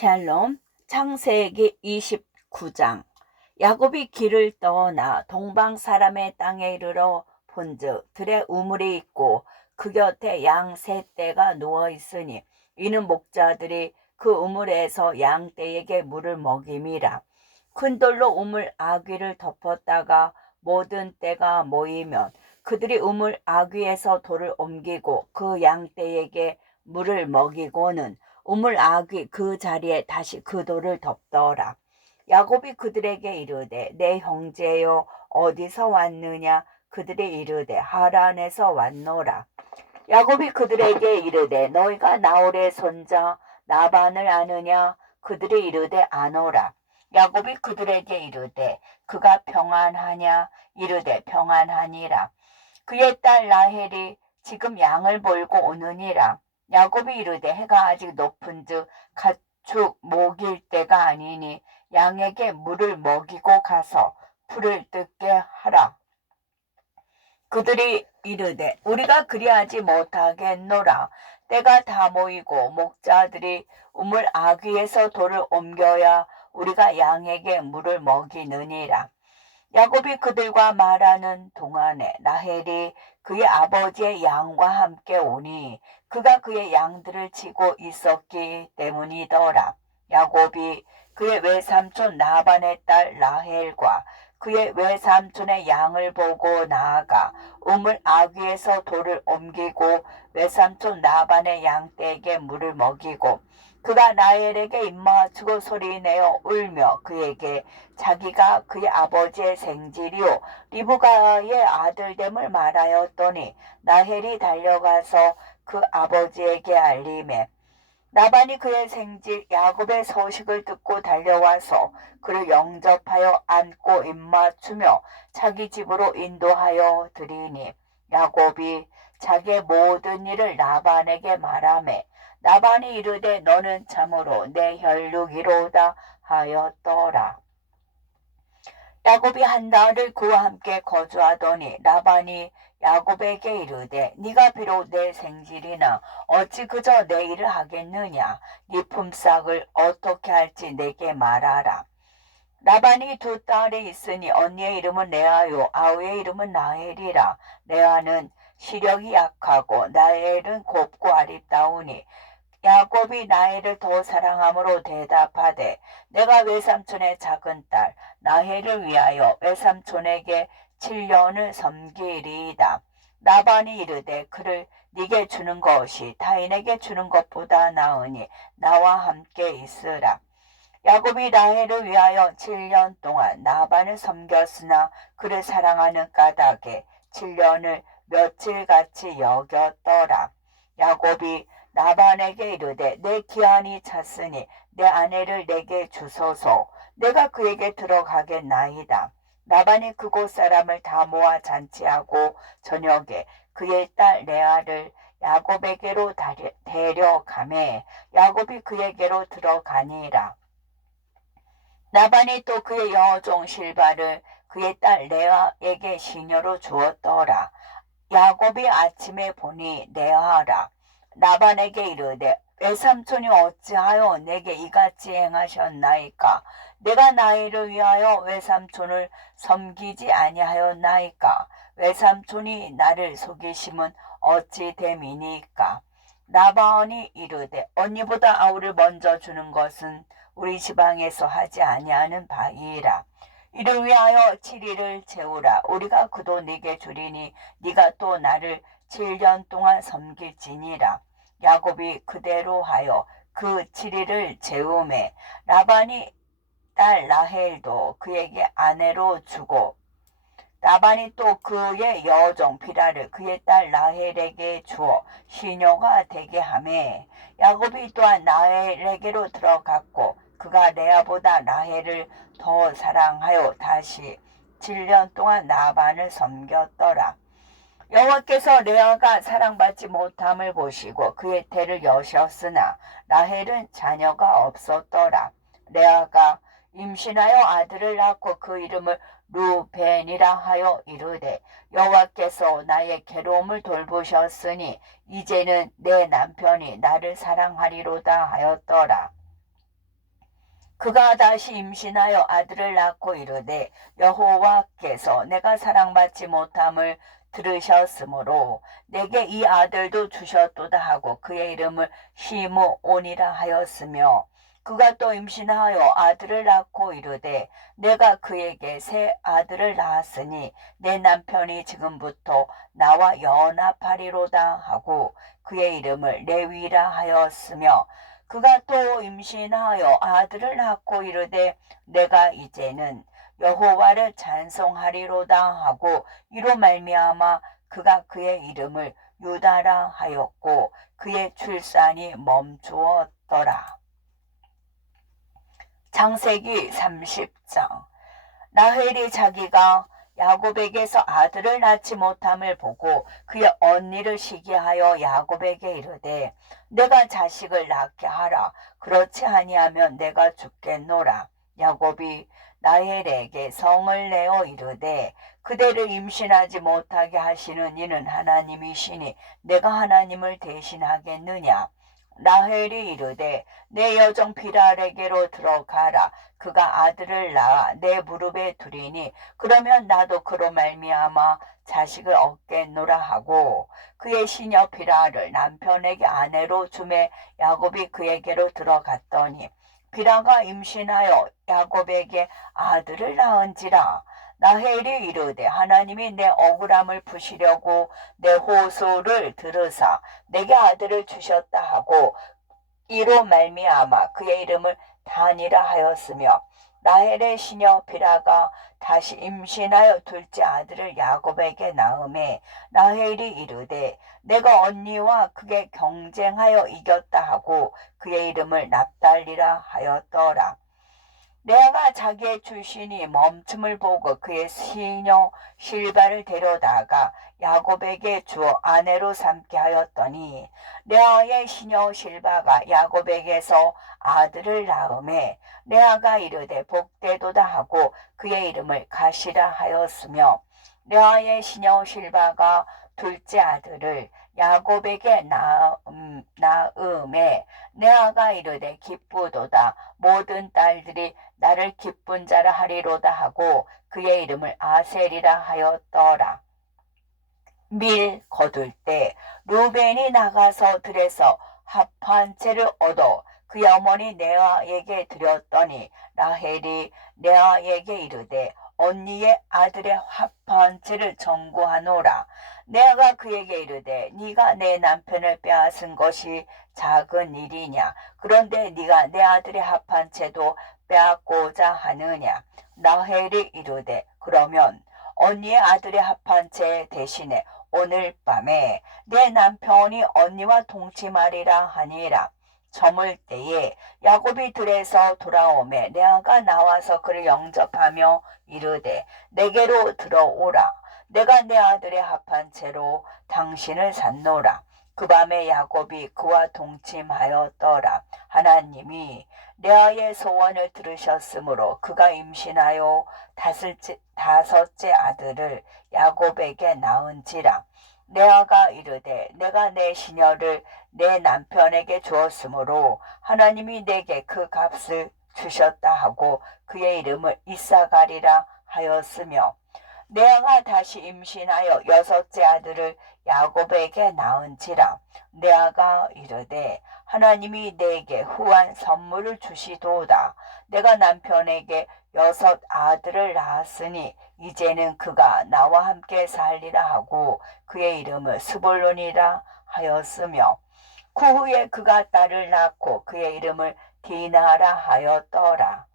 샬롬. 창세기 29장. 야곱이 길을 떠나 동방 사람의 땅에 이르러 본즉 들에 우물이 있고 그 곁에 양 세 떼가 누워 있으니 이는 목자들이 그 우물에서 양 떼에게 물을 먹임이라. 큰 돌로 우물 아귀를 덮었다가 모든 떼가 모이면 그들이 우물 아귀에서 돌을 옮기고 그 양 떼에게 물을 먹이고는 우물 아귀 그 자리에 다시 그 돌을 덮더라. 야곱이 그들에게 이르되 내 형제여 어디서 왔느냐. 그들이 이르되 하란에서 왔노라. 야곱이 그들에게 이르되 너희가 나홀의 손자 라반을 아느냐. 그들이 이르되 아노라. 야곱이 그들에게 이르되 그가 평안하냐. 이르되 평안하니라. 그의 딸 라헬이 지금 양을 몰고 오느니라. 야곱이 이르되 해가 아직 높은즉 가축 먹일 때가 아니니 양에게 물을 먹이고 가서 풀을 뜯게 하라. 그들이 이르되 우리가 그리하지 못하겠노라. 때가 다 모이고 목자들이 우물 아귀에서 돌을 옮겨야 우리가 양에게 물을 먹이느니라. 야곱이 그들과 말하는 동안에 라헬이 그의 아버지의 양과 함께 오니 그가 그의 양들을 치고 있었기 때문이더라. 야곱이 그의 외삼촌 라반의 딸 라헬과 그의 외삼촌의 양을 보고 나아가 우물 아귀에서 돌을 옮기고 외삼촌 라반의 양떼에게 물을 먹이고 그가 라헬에게 입맞추고 소리내어 울며 그에게 자기가 그의 아버지의 생질이요 리브가의 아들됨을 말하였더니 라헬이 달려가서 그 아버지에게 알리매 라반이 그의 생질 야곱의 소식을 듣고 달려와서 그를 영접하여 안고 입맞추며 자기 집으로 인도하여 드리니 야곱이 자기의 모든 일을 라반에게 말하매 라반이 이르되 너는 참으로 내 혈육이로다 하였더라. 야곱이 한 달을 그와 함께 거주하더니 라반이 야곱에게 이르되 네가 비록 내 생질이나 어찌 그저 내 일을 하겠느냐. 네 품삯을 어떻게 할지 내게 말하라. 라반이 두 딸이 있으니 언니의 이름은 레아요 아우의 이름은 라헬이라. 레아는 시력이 약하고 라헬은 곱고 아립다우니 야곱이 라헬을 더 사랑함으로 대답하되 내가 외삼촌의 작은 딸 라헬을 위하여 외삼촌에게 7년을 섬기리이다. 라반이 이르되 그를 네게 주는 것이 타인에게 주는 것보다 나으니 나와 함께 있으라. 야곱이 라헬을 위하여 7년 동안 라반을 섬겼으나 그를 사랑하는 까닭에 7년을 며칠같이 여겼더라. 야곱이 라반에게 이르되 내 기한이 찼으니 내 아내를 내게 주소서. 내가 그에게 들어가겠나이다. 라반이 그곳 사람을 다 모아 잔치하고 저녁에 그의 딸 레아를 야곱에게로 데려가매 야곱이 그에게로 들어가니라. 라반이 또 그의 여종 실바를 그의 딸 레아에게 시녀로 주었더라. 야곱이 아침에 보니 레아라. 라반에게 이르되 외삼촌이 어찌하여 내게 이같이 행하셨나이까. 내가 나이를 위하여 외삼촌을 섬기지 아니하였나이까. 외삼촌이 나를 속이심은 어찌 됨이니까. 라반이 이르되 언니보다 아우를 먼저 주는 것은 우리 지방에서 하지 아니하는 바이라. 이를 위하여 7일을 채우라. 우리가 그도 네게 주리니 네가 또 나를 7년 동안 섬길지니라. 야곱이 그대로 하여 그 7일을 채우매 라반이 딸 라헬도 그에게 아내로 주고 라반이 또 그의 여종 비라를 그의 딸 라헬에게 주어 시녀가 되게 하매 야곱이 또한 라헬에게로 들어갔고 그가 레아보다 라헬을 더 사랑하여 다시 7년 동안 라반을 섬겼더라. 여호와께서 레아가 사랑받지 못함을 보시고 그의 태를 여셨으나 라헬은 자녀가 없었더라. 레아가 임신하여 아들을 낳고 그 이름을 루벤이라 하여 이르되 여호와께서 나의 괴로움을 돌보셨으니 이제는 내 남편이 나를 사랑하리로다 하였더라. 그가 다시 임신하여 아들을 낳고 이르되 여호와께서 내가 사랑받지 못함을 들으셨으므로 내게 이 아들도 주셨도다 하고 그의 이름을 시므온이라 하였으며 그가 또 임신하여 아들을 낳고 이르되 내가 그에게 새 아들을 낳았으니 내 남편이 지금부터 나와 연합하리로다 하고 그의 이름을 레위라 하였으며 그가 또 임신하여 아들을 낳고 이르되 내가 이제는 여호와를 찬송하리로다 하고 이로 말미암아 그가 그의 이름을 유다라 하였고 그의 출산이 멈추었더라. 창세기 30장. 라헬이 자기가 야곱에게서 아들을 낳지 못함을 보고 그의 언니를 시기하여 야곱에게 이르되 내가 자식을 낳게 하라. 그렇지 아니하면 내가 죽겠노라. 야곱이 라헬에게 성을 내어 이르되 그대를 임신하지 못하게 하시는 이는 하나님이시니 내가 하나님을 대신하겠느냐. 라헬이 이르되 내 여종 비랄에게로 들어가라. 그가 아들을 낳아 내 무릎에 두리니 그러면 나도 그로 말미암아 자식을 얻겠노라 하고 그의 시녀 비랄을 남편에게 아내로 주매 야곱이 그에게로 들어갔더니 비라가 임신하여 야곱에게 아들을 낳은지라. 라헬이 이르되 하나님이 내 억울함을 푸시려고 내 호소를 들으사 내게 아들을 주셨다 하고 이로 말미암아 그의 이름을 단이라 하였으며 라헬의 시녀 비라가 다시 임신하여 둘째 아들을 야곱에게 낳음에 라헬이 이르되 내가 언니와 그게 경쟁하여 이겼다 하고 그의 이름을 납달리라 하였더라. 레아가 자기의 출신이 멈춤을 보고 그의 시녀 실바를 데려다가 야곱에게 주어 아내로 삼게 하였더니 레아의 시녀 실바가 야곱에게서 아들을 낳음에 레아가 이르되 복되도다 하고 그의 이름을 가시라 하였으며 레아의 시녀 실바가 둘째 아들을 야곱에게 낳음에 레아가 이르되 기쁘도다 모든 딸들이 나를 기쁜 자라 하리로다 하고 그의 이름을 아셀이라 하였더라. 밀 거둘 때 루벤이 나가서 들에서 합 한 채를 얻어 그의 어머니 레아에게 드렸더니 라헬이 레아에게 이르되 언니의 아들의 합 한 채를 정구하노라. 레아가 그에게 이르되 네가 내 남편을 빼앗은 것이 작은 일이냐. 그런데 네가 내 아들의 합 한 채도 빼앗고자 하느냐. 라헬이 이르되 그러면 언니의 아들의 합 한 채 대신에 오늘 밤에 내 남편이 언니와 동침하리라 하니라. 저물 때에 야곱이 들에서 돌아오매 레아가 나와서 그를 영접하며 이르되 내게로 들어오라. 내가 내 아들의 합한 채로 당신을 샀노라. 그 밤에 야곱이 그와 동침하였더라. 하나님이 레아의 소원을 들으셨으므로 그가 임신하여 다섯째 아들을 야곱에게 낳은지라. 레아가 이르되 내가 내 시녀를 내 남편에게 주었으므로 하나님이 내게 그 값을 주셨다 하고 그의 이름을 이사가리라 하였으며 레아가 다시 임신하여 여섯째 아들을 야곱에게 낳은지라. 레아가 이르되 하나님이 내게 후한 선물을 주시도다. 내가 남편에게 여섯 아들을 낳았으니 이제는 그가 나와 함께 살리라 하고 그의 이름을 스불론이라 하였으며 그 후에 그가 딸을 낳고 그의 이름을 디나라 하였더라.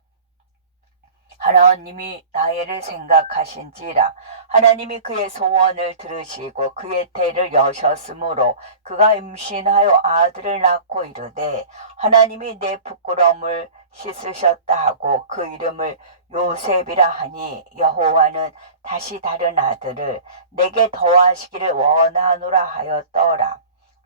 하나님이 나혜를 생각하신지라. 하나님이 그의 소원을 들으시고 그의 태를 여셨으므로 그가 임신하여 아들을 낳고 이르되 하나님이 내 부끄러움을 씻으셨다 하고 그 이름을 요셉이라 하니 여호와는 다시 다른 아들을 내게 더하시기를 원하노라 하였더라.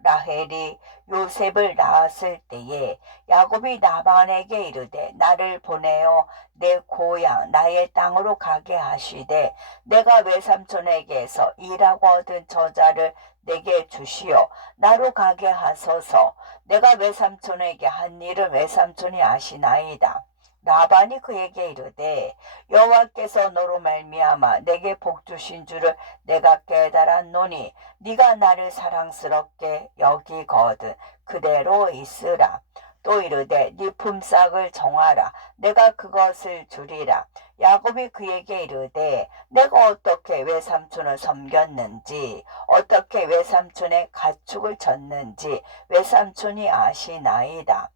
라헬이 요셉을 낳았을 때에 야곱이 라반에게 이르되 나를 보내어 내 고향 나의 땅으로 가게 하시되 내가 외삼촌에게서 일하고 얻은 저자를 내게 주시어 나로 가게 하소서. 내가 외삼촌에게 한 일을 외삼촌이 아시나이다. 라반이 그에게 이르되 여호와께서 너로 말미암아 내게 복 주신 줄을 내가 깨달았노니 네가 나를 사랑스럽게 여기거든 그대로 있으라. 또 이르되 네 품삯을 정하라. 내가 그것을 주리라. 야곱이 그에게 이르되 내가 어떻게 외삼촌을 섬겼는지 어떻게 외삼촌의 가축을 졌는지 외삼촌이 아시나이다.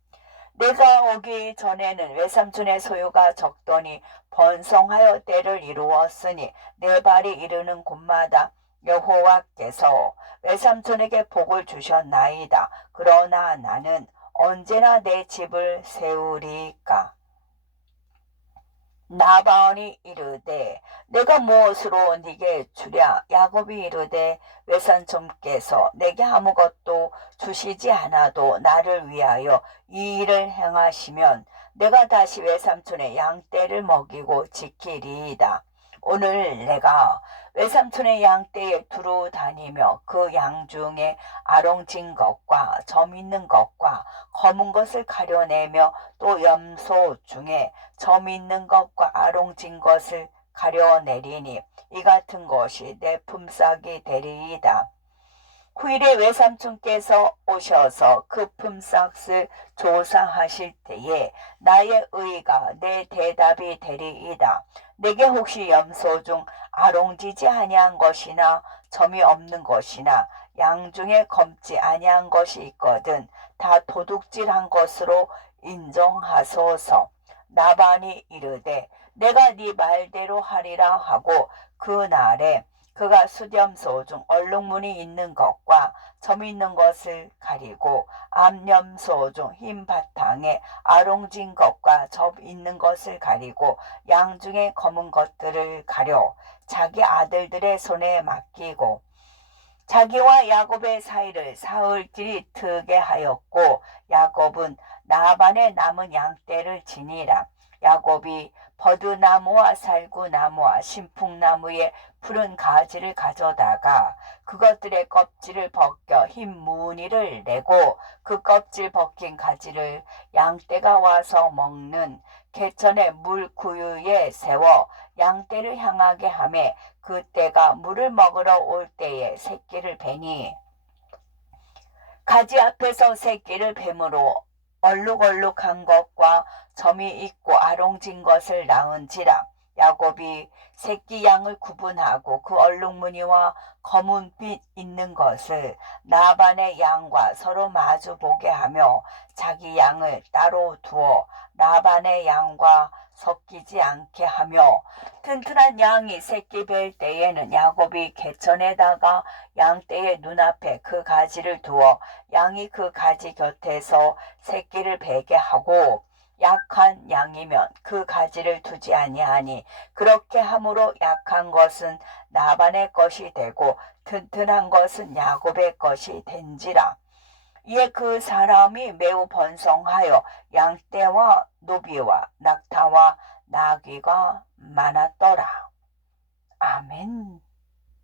내가 오기 전에는 외삼촌의 소유가 적더니 번성하여 때를 이루었으니 내 발이 이르는 곳마다 여호와께서 외삼촌에게 복을 주셨나이다. 그러나 나는 언제나 내 집을 세우리까. 라반이 이르되 내가 무엇으로 네게 주랴. 야곱이 이르되 외삼촌께서 내게 아무것도 주시지 않아도 나를 위하여 이 일을 행하시면 내가 다시 외삼촌의 양떼를 먹이고 지키리이다. 오늘 내가 외삼촌의 양떼에 두루 다니며 그 양 중에 아롱진 것과 점 있는 것과 검은 것을 가려내며 또 염소 중에 점 있는 것과 아롱진 것을 가려내리니 이 같은 것이 내 품삯이 되리이다. 후일에 외삼촌께서 오셔서 그 품삯을 조사하실 때에 나의 의가 내 대답이 되리이다. 내게 혹시 염소 중 아롱지지 아니한 것이나 점이 없는 것이나 양 중에 검지 아니한 것이 있거든 다 도둑질한 것으로 인정하소서. 라반이 이르되 내가 네 말대로 하리라 하고 그 날에 그가 숫염소 중 얼룩무늬 있는 것과 점 있는 것을 가리고 암염소 중 흰 바탕에 아롱진 것과 점 있는 것을 가리고 양 중에 검은 것들을 가려 자기 아들들의 손에 맡기고 자기와 야곱의 사이를 사흘길이 트게 하였고 야곱은 라반의 남은 양떼를 지니라. 야곱이 버드나무와 살구나무와 신풍나무의 푸른 가지를 가져다가 그것들의 껍질을 벗겨 흰 무늬를 내고 그 껍질 벗긴 가지를 양떼가 와서 먹는 개천의 물구유에 세워 양떼를 향하게 하매 그 떼가 물을 먹으러 올 때에 새끼를 베니 가지 앞에서 새끼를 뱀으로 얼룩얼룩한 것과 점이 있고 아롱진 것을 낳은지라. 야곱이 새끼 양을 구분하고 그 얼룩무늬와 검은 빛 있는 것을 라반의 양과 서로 마주 보게 하며 자기 양을 따로 두어 라반의 양과 섞이지 않게 하며 튼튼한 양이 새끼 뵐 때에는 야곱이 개천에다가 양떼의 눈앞에 그 가지를 두어 양이 그 가지 곁에서 새끼를 베게 하고 약한 양이면 그 가지를 두지 아니하니 그렇게 함으로 약한 것은 라반의 것이 되고 튼튼한 것은 야곱의 것이 된지라. 이에 그 사람이 매우 번성하여 양떼와 노비와 낙타와 나귀가 많았더라. 아멘.